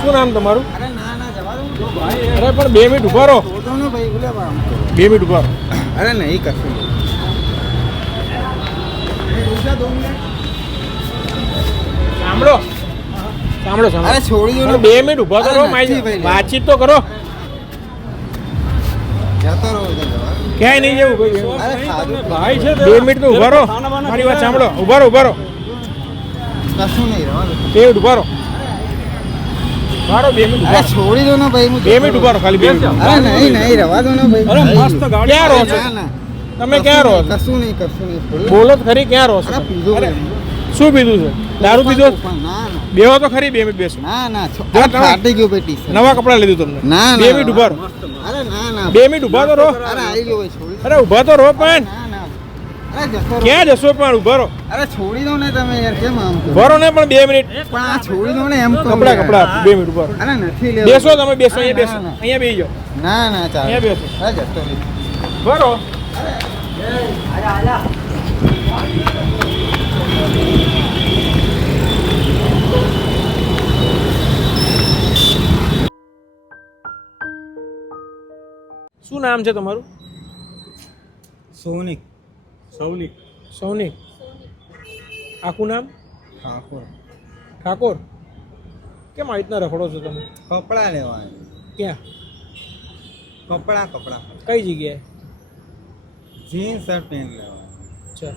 શું નામ તમારું? અરે ના ના જવા દો ભાઈ. અરે પણ 2 મિનિટ ઉભા રહો. શોધો ને ભાઈ બોલે 2 મિનિટ ઉભા રહો. અરે નહીં કરશું. સાંભળો સાંભળો સાંભળો. અરે છોડી દો ને. 2 મિનિટ ઉભા તો રહો. અરે નથી ભાઈ. વાતચીત તો કરો. જતો રહો જવા. ક્યાંય નહીં જવું ભાઈ. અરે ખાધું ભાઈ છે 2 મિનિટ તો ઉભા રહો. મારી વાત સાંભળો. ઉભા રહો ઉભા રહો. કશું નહીં રહેવા દો. 2 મિનિટ ઉભા રહો. મારો 2 મિનિટ ઉભા અરે રહો. છોડી દો ને ભાઈ. 2 મિનિટ ઉભા રહો ખાલી 2 મિનિટ. અરે નહીં નહીં રહેવા દો ને ભાઈ. અરે મસ્ત ગાડી. ક્યાં રહો છો? ના ના તમે ક્યાં રહો છો? કશું નહીં બોલો તો ખરી ક્યાં રહો છો? અરે પીધું અરે, ભાઈ. શું પીધું છે? દારૂ પીધો? ના ના બેહો તો ખરી 2 મિનિટ બેસો. ના ના જો અરે ફાટી ગયું ભાઈ ટી-શર્ટ. નવા કપડા લીધું તમને. ના 2 ના મિનિટ ઉભા રહો. અરે ના ના 2 મિનિટ ઉભા તો રહો. અરે આવી ગયો ભાઈ છોડી દો. અરે ઉભા તો રહો પણ. ના ના અરે જતો રહો. ક્યાં જશો પણ ઉભા રહો. અરે છોડી દો ને તમે યાર કેમ આમ કરો? ઉભા રહો ને પણ 2 મિનિટ. પણ આ છોડી દો ને એમ કહું કપડા યાર. કપડા 2 મિનિટ ઉભા રહો. અરે નથી લેવું. બેસો તમે બેસો અહીંયા બેસો. ના, ના. અહીંયા બેસી જાઓ. ના ના ચાલ અહીંયા બેસો. અરે જતો રહો. ઉભા રહો. શું નામ છે તમારું? સોનિક સૌનિક. સૌનિક. આખું નામ? ઠાકોર. ઠાકોર. કેમ આ રીતના રખડો છો તમે? કપડા લેવા ક્યાં? કપડા કઈ જગ્યાએ? જીન્સ શર્ટ પેન્ટ લેવા. અચ્છા.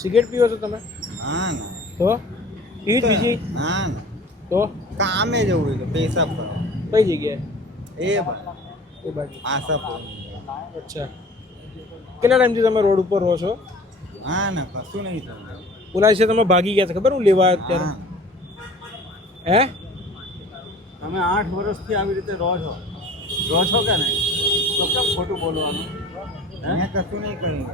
સિગરેટ પીવો છો તમે? ના ના તો એ જ બીજી? ના ના તો કામે જવું એટલે પેશાબ કરવા. કઈ જગ્યાએ? એ ભાઈ એ બાજુ. આશાપુર. અચ્છા. કેટલા ટાઈમથી તમે રોડ ઉપર રહો છો? હા ના કશું નહીં થતું. બોલાય છે તમે ભાગી ગયા છે ખબર હું લેવા આવ્યો ત્યારે? હે? તમે 8 વર્ષથી આવી રીતે રહો છો કે નહીં? તો કેમ ખોટું બોલવાનું? મેં કશું નહીં કર્યું.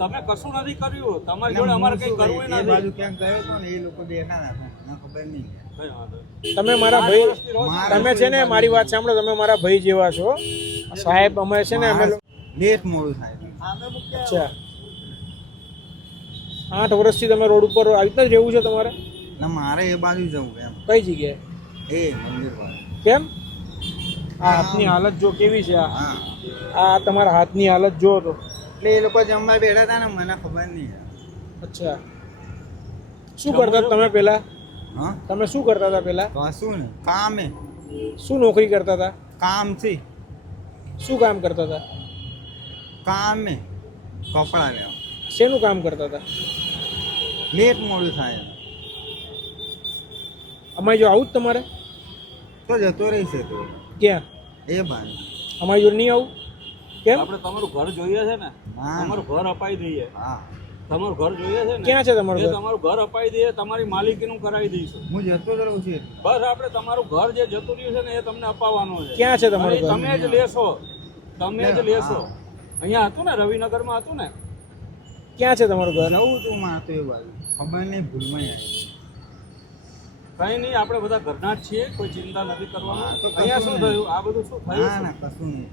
તમે કશું નથી કર્યું. તમારી જોડે અમારે કઈ કરવું એ બાજુ નથી. ક્યાંક ગયો હતો ને એ લોકો બેઠા હતા મને ખબર નહીં. કઈ વાંધો નહીં. તમે મારા ભાઈ મારા તમે છે ને મારી વાત સાંભળો તમે મારા ભાઈ જેવા છો સાહેબ અમે છે ને અમે લેટ મોડું થાય. અચ્છા 8 વર્ષથી તમે રોડ ઉપર આવી રીતના જ રહેવું છે તમારે? ને મારે એ બાજુ જવું એમ. કઈ જગ્યાએ? એ મંદિર વાળા. કેમ? આ હાથની હાલત જો કેવી છે આ હા આ તમારા હાથની હાલત જો તો. એટલે એ લોકો જમવા બેઠા હતા ને મને ખબર નહીં. અચ્છા. શું કરતા હતા તમે પહેલા? હા તમે શું કરતા હતા પહેલા? કશું ને કામે શું નોકરી કરતા હતા? કામ છે શું કામ કરતા હતા? કામે કપડા લેવા. શેનું કામ કરતા હતા? લેટ મોડું થાય અમારી જો આવું જ તમારે? તો જતો રહેશે તો ક્યાં? એ ભાઈ. અમારી જોડે નહીં આવું? કેમ? આપણે તમારું ઘર જોઈએ છે ને? હા. તમારું ઘર અપાઈ દઈએ. હા તમારું ઘર જોઈએ છે ને? ક્યાં છે તમારું એ ઘર? તમારું ઘર અપાઈ દઈએ. તમારી માલિકીનું કરાવી દઈશું. હું જતો જ રહું છું. બસ આપણે તમારું ઘર જે જતું રહ્યું છે ને એ તમને અપાવવાનું છે. ક્યાં છે તમારું અને ઘર? તમે જ લેશો. તમે જ લેશો. અહીંયા હતું ને રવિનગરમાં હતું ને? ક્યાં છે તમારું ઘર? જવું તું મારતો એ બાજુ ખબર નહીં ભૂલમાં આવી. કઈ નહીં આપણે બધા ઘરના જ છીએ. કોઈ ચિંતા નથી કરવાની. તો કશું અહીંયા શું નહીં. થયું? આ બધું શું ના થયું? ના કશું નહીં.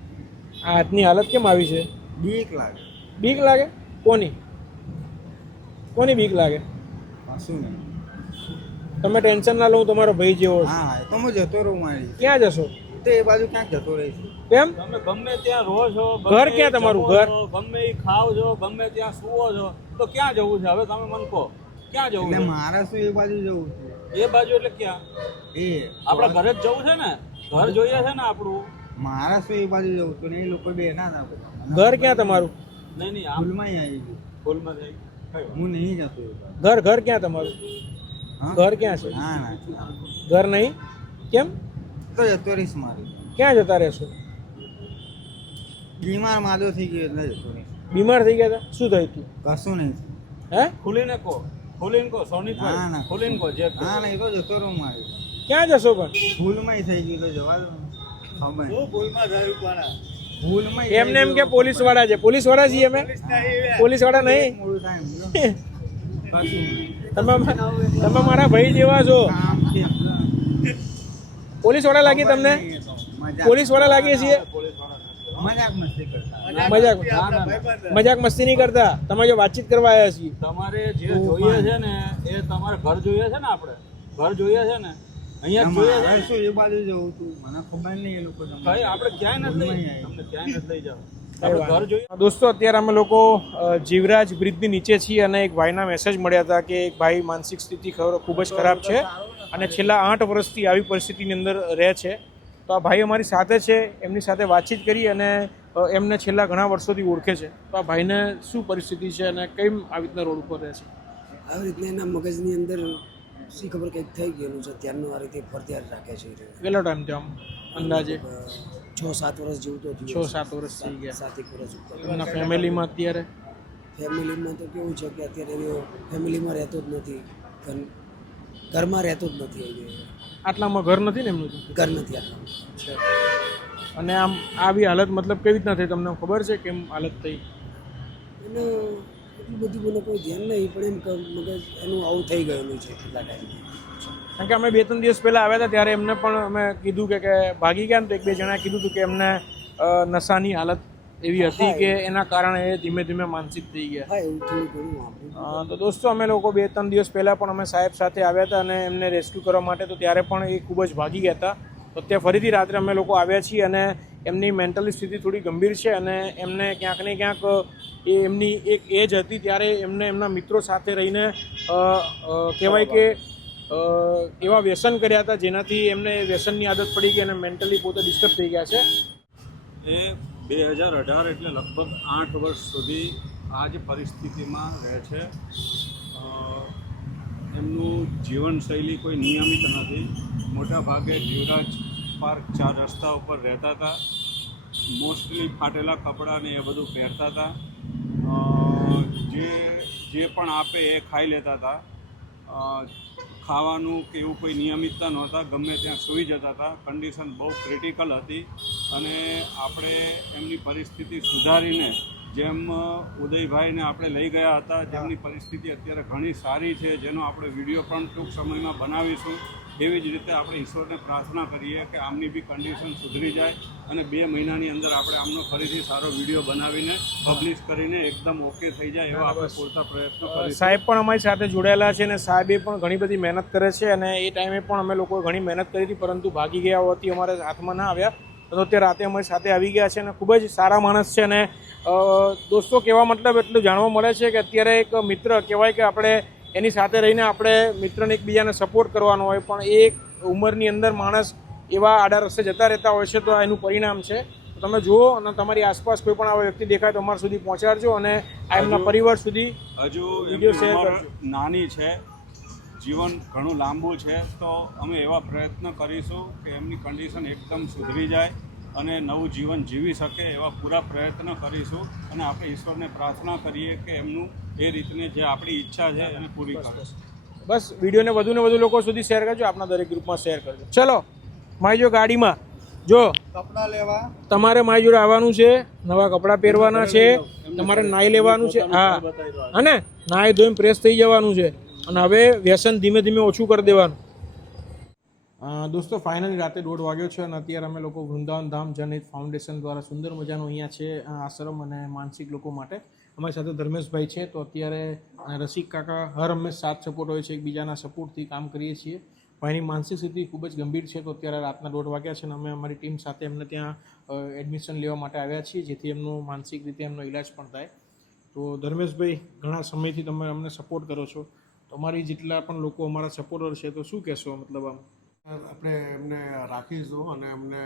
આ હાથની હાલત કેમ આવી છે? બીક લાગે. બીક લાગે? કોની કોની બીક લાગે? કશું નહીં. તમે ટેન્શન ના લો હું તમારો ભાઈ જેવો છું. હા હા તો હું જતો રહું મારી. ક્યાં જશો? તો એ બાજુ ક્યાંક જતો રહીશ. કેમ? તમે ગમે ત્યાં રહો છો, ઘર ગમે ક્યાં એ તમારું? જમો ઘર? છો, ગમે એ ખાવ છો, ગમે ત્યાં સુવો છો, તો ક્યાં જવું છે? હવે તમે મને કહો ક્યાં જવું એટલે છે? મારે શું એ બાજુ જવું છે. એ બાજુ એટલે ક્યાં? એ આપણા ઘરે જ જવું છે ને? ઘર જોઈએ છે ને આપણું? મારે શું એ બાજુ જવું હતું ને એ લોકો બેઠા હતા બધા. ઘર ક્યાં તમારું? નહીં નહીં આમ ભૂલમાં આવી ગયું. ભૂલમાં થઈ કઈ વાત. હું નહીં જતો એ બાજુ. ઘર ક્યાં તમારું? હા? ઘર ક્યાં છે? ના ના ઘર નહીં? કેમ? તો જતો રહીશ મારી. ક્યાં જતા રહેશો? બીમાર માદો થઈ ગયો એટલે જતો રહીશ. બીમાર થઈ ગયા હતા? શું થયું તું? કશું નહીં. હે? ખુલીને કહો, ખુલીને કહો સોનિકભાઈ, ના, ના. ખુલીને કહો જે કહો. ના ના એ તો જતો રહું મારી. ક્યાં જશો પણ? ભૂલમાં થઈ ગયું તો જવા દો. ખબર નહીં. ભૂલમાં થયું પણ ભૂલમાં એમને એમ કે પોલીસ વાળા છે. પોલીસ વાળા છીએ અમે? પોલીસ વાળા નહીં. મોડું થાય એમ લો. કશું નહીં. તમે મારા ભાઈ જેવા છો. કામ છે. પોલીસ વાળા લાગી તમને? મજાક. પોલીસ વાળા લાગીએ છીએ? મજાક મસ્તી કરતા. મજાક મસ્તી નહીં કરતા. તમે જો વાતચીત કરવા આવ્યા છીએ. તમારે જે જોઈએ છે ને એ તમારે ઘર જોઈએ છે ને? આપણે ઘર જોઈએ છે ને અહીંયા જોઈએ મારે શું એ બાજુ જવું તું મને ખબર નહીં એ લોકો જમવા. ભાઈ આપણે ક્યાંય નથી લઈ તમને ક્યાંય નથી લઈ જાવ આપણે ઘર જોઈએ. દોસ્તો અત્યારે અમે લોકો જીવરાજ બ્રિજની નીચે છીએ અને એક ભાઈના મેસેજ મળ્યા હતા કે એક ભાઈ માનસિક સ્થિતિ ખૂબ જ ખરાબ છે અને છેલ્લા 8 વર્ષથી આવી પરિસ્થિતિની અંદર રહે છે. તો આ ભાઈ અમારી સાથે છે, એમની સાથે વાતચીત કરી અને એમને છેલ્લા ઘણા વર્ષોથી ઓળખે છે. તો આ ભાઈને શું પરિસ્થિતિ છે અને કેમ આવી રીતના રોડ ઉપર રહે છે? આવી રીતના એના મગજની અંદર શી ખબર કંઈક થઈ ગયેલું છે, ત્યારનું આ રીતે ફરજિયાત રાખે છે. કેટલો ટાઈમ થયો આમ અંદાજે? 6-7 વર્ષ જેવું તો 6-7 વર્ષ થઈ ગયા. 7 વર્ષ ઉપર. એમના ફેમિલીમાં અત્યારે ફેમિલીમાં તો કેવું છે કે અત્યારે એનો ફેમિલીમાં રહેતો જ નથી, ઘરમાં રહેતો જ નથી. આટલામાં ઘર નથી ને એમનું? ઘર નથી આટલામાં. અને આમ આવી હાલત મતલબ કેવી રીતના થઈ તમને ખબર છે કેમ હાલત થઈ? એને એટલું બધું મને કોઈ ધ્યાન નહીં, પણ એમ કે મગજ એનું આવું થઈ ગયેલું છે એટલા ટાઈમ. કારણ કે અમે 2-3 દિવસ પહેલાં આવ્યા હતા ત્યારે એમને પણ અમે કીધું કે ભાગી ગયા ને તો 1-2 જણાએ કીધું હતું કે એમને નશાની હાલત એવી હતી કે એના કારણે એ ધીમે ધીમે માનસિક થઈ ગયા. હા, એવું થોડું ઘણું આપણું. તો દોસ્તો અમે લોકો 2-3 દિવસ પહેલાં પણ અમે સાહેબ સાથે આવ્યા હતા અને એમને રેસ્ક્યુ કરવા માટે, તો ત્યારે પણ એ ખૂબ જ ભાગી ગયા હતા. તો ત્યાં ફરીથી રાત્રે અમે લોકો આવ્યા છીએ અને એમની મેન્ટલી સ્થિતિ થોડી ગંભીર છે અને એમને ક્યાંક ને ક્યાંક એ એમની એક એજ હતી ત્યારે એમને એમના મિત્રો સાથે રહીને કહેવાય કે એવા વ્યસન કર્યા હતા જેનાથી એમને વ્યસનની આદત પડી ગઈ અને મેન્ટલી પોતે ડિસ્ટર્બ થઈ ગયા છે. એ 2018 એટલે લગભગ 8 વર્ષ સુધી આ જ પરિસ્થિતિમાં રહે છે. એમનું જીવનશૈલી કોઈ નિયમિત નથી. મોટા ભાગે જીવરાજ પાર્ક 4 રસ્તા ઉપર રહેતા હતા. મોસ્ટલી ફાટેલા કપડાં ને એ બધું પહેરતા હતા. જે પણ આપે એ ખાઈ લેતા હતા. ખાવાનું કે એવું કોઈ નિયમિતતા નહોતા, ગમે ત્યાં સૂઈ જતા હતા. કન્ડિશન બહુ ક્રિટિકલ હતી અને આપણે એમની પરિસ્થિતિ સુધારીને જેમ ઉદયભાઈને આપણે લઈ ગયા હતા, જેમની પરિસ્થિતિ અત્યારે ઘણી સારી છે, જેનો આપણે વિડીયો પણ ટૂંક સમયમાં બનાવીશું. એવી જ રીતે આપણે ઈશ્વરને પ્રાર્થના કરીએ કે આમની બી કન્ડિશન સુધરી જાય અને 2 મહિનાની અંદર આપણે આમનો ફરીથી સારો વિડીયો બનાવીને પબ્લિશ કરીને એકદમ ઓકે થઈ જાય એવા આપણે પૂરતા પ્રયત્નો કરીશું. સાહેબ પણ અમારી સાથે જોડાયેલા છે અને સાહેબે પણ ઘણી બધી મહેનત કરે છે અને એ ટાઈમે પણ અમે લોકોએ ઘણી મહેનત કરી હતી, પરંતુ ભાગી ગયા હોવાથી અમારે હાથમાં ના આવ્યા. તો અત્યારે રાતે અમારી સાથે આવી ગયા છે અને ખૂબ જ સારા માણસ છે. અને દોસ્તો કહેવા મતલબ એટલું જાણવા મળે છે કે અત્યારે એક મિત્ર કહેવાય કે આપણે એની સાથે રહીને આપણે મિત્રને એકબીજાને સપોર્ટ કરવાનો હોય, પણ એક ઉંમરની અંદર માણસ એવા આડા રસ્તે જતા રહેતા હોય છે. તો એનું પરિણામ છે. તો તમે જુઓ અને તમારી આસપાસ કોઈ પણ આવા વ્યક્તિ દેખાય તો અમારા સુધી પહોંચાડજો અને આ એમના પરિવાર સુધી હજુ વિડીયો શેર ઉંમર કરજો. નાની છે, જીવન ઘણું લાંબુ છે, તો અમે એવા પ્રયત્ન કરીશું કે એમની કન્ડિશન એકદમ સુધરી જાય અને નવું જીવન જીવી શકે એવા પૂરા પ્રયત્ન કરીશું. અને આપણે ઈશ્વરને પ્રાર્થના કરીએ કે એમનું એ રીતની જે આપણી ઈચ્છા છે એને પૂરી કરે. બસ વિડીયોને વધુને વધુ લોકો સુધી શેર કરજો, આપણા દરેક ગ્રુપમાં શેર કરજો. ચલો મારી જો ગાડીમાં જો કપડાં લેવા તમારે મારી જોડે આવવાનું છે, નવા કપડાં પહેરવાના છે, તમારે નાહી લેવાનું છે. હા અને નાહી ધોઈને ફ્રેશ થઈ જવાનું છે અને હવે વ્યસન ધીમે ધીમે ઓછું કરી દેવાનું. દોસ્તો ફાઇનલી રાતે 1:30 વાગ્યો છે અને અત્યારે અમે લોકો વૃંદાવન ધામ જનહિત ફાઉન્ડેશન દ્વારા સુંદર મજાનો અહીંયા છે આશ્રમ અને માનસિક લોકો માટે. અમારી સાથે ધર્મેશભાઈ છે. તો અત્યારે રસિક કાકા હર હંમેશ સાથ સપોર્ટ હોય છે, એકબીજાના સપોર્ટથી કામ કરીએ છીએ. ભાઈની માનસિક સ્થિતિ ખૂબ જ ગંભીર છે. તો અત્યારે રાતના 1:30 વાગ્યા છે અને અમે અમારી ટીમ સાથે એમને ત્યાં એડમિશન લેવા માટે આવ્યા છીએ, જેથી એમનું માનસિક રીતે એમનો ઈલાજ પણ થાય. તો ધર્મેશભાઈ ઘણા સમયથી તમે અમને સપોર્ટ કરો છો, તમારી જેટલા પણ લોકો અમારા સપોર્ટર છે, તો શું કહેશો? મતલબ આમ આપણે એમને રાખીશું અને એમને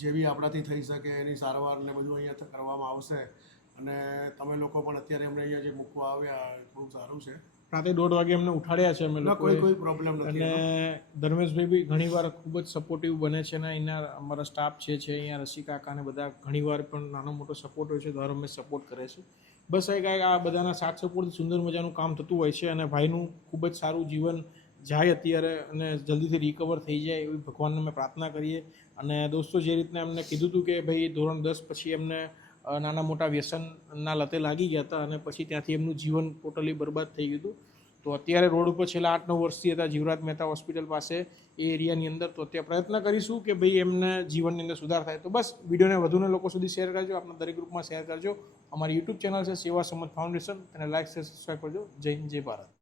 જે બી આપણાથી થઈ શકે એની સારવાર ને બધું અહીંયા કરવામાં આવશે. અને તમે લોકો પણ અત્યારે એમને અહીંયા જે મૂકવા આવ્યા ખૂબ સારું છે. રાતે 1:30 વાગે એમને ઉઠાડ્યા છે અમે લોકો, કોઈ પ્રોબ્લેમ નથી. અને ધર્મેશભાઈ બી ઘણીવાર ખૂબ જ સપોર્ટિવ બને છે અને અહીંના અમારા સ્ટાફ છે અહીંયા રસિક કાકાને બધા ઘણીવાર પણ નાનો મોટો સપોર્ટ હોય છે તો હર હંમેશ સપોર્ટ કરે છે. બસ કાંઈક આ બધાના સાથ સપોર્ટથી સુંદર મજાનું કામ થતું હોય છે અને ભાઈનું ખૂબ જ સારું જીવન જાય અત્યારે અને જલ્દીથી રિકવર થઈ જાય એવી ભગવાનને અમે પ્રાર્થના કરીએ. અને દોસ્તો જે રીતના એમને કીધું હતું કે ભાઈ ધોરણ 10 પછી એમને નાના મોટા વ્યસનના લતે લાગી ગયા હતા અને પછી ત્યાંથી એમનું જીવન ટોટલી બરબાદ થઈ ગયું હતું. તો અત્યારે રોડ ઉપર છેલ્લા 8-9 વર્ષથી હતા જીવરાજ મહેતા હોસ્પિટલ પાસે એ એરિયાની અંદર. તો અત્યારે પ્રયત્ન કરીશું કે ભાઈ એમને જીવનની અંદર સુધાર થાય. તો બસ વિડીયોને વધુને લોકો સુધી શેર કરજો, આપણા દરેક ગ્રુપમાં શેર કરજો. અમારી યુટ્યુબ ચેનલ છે સેવા સમત ફાઉન્ડેશન, અને લાઈક શેર સબસ્ક્રાઈબ કરજો. જય હિન્દ, જય ભારત.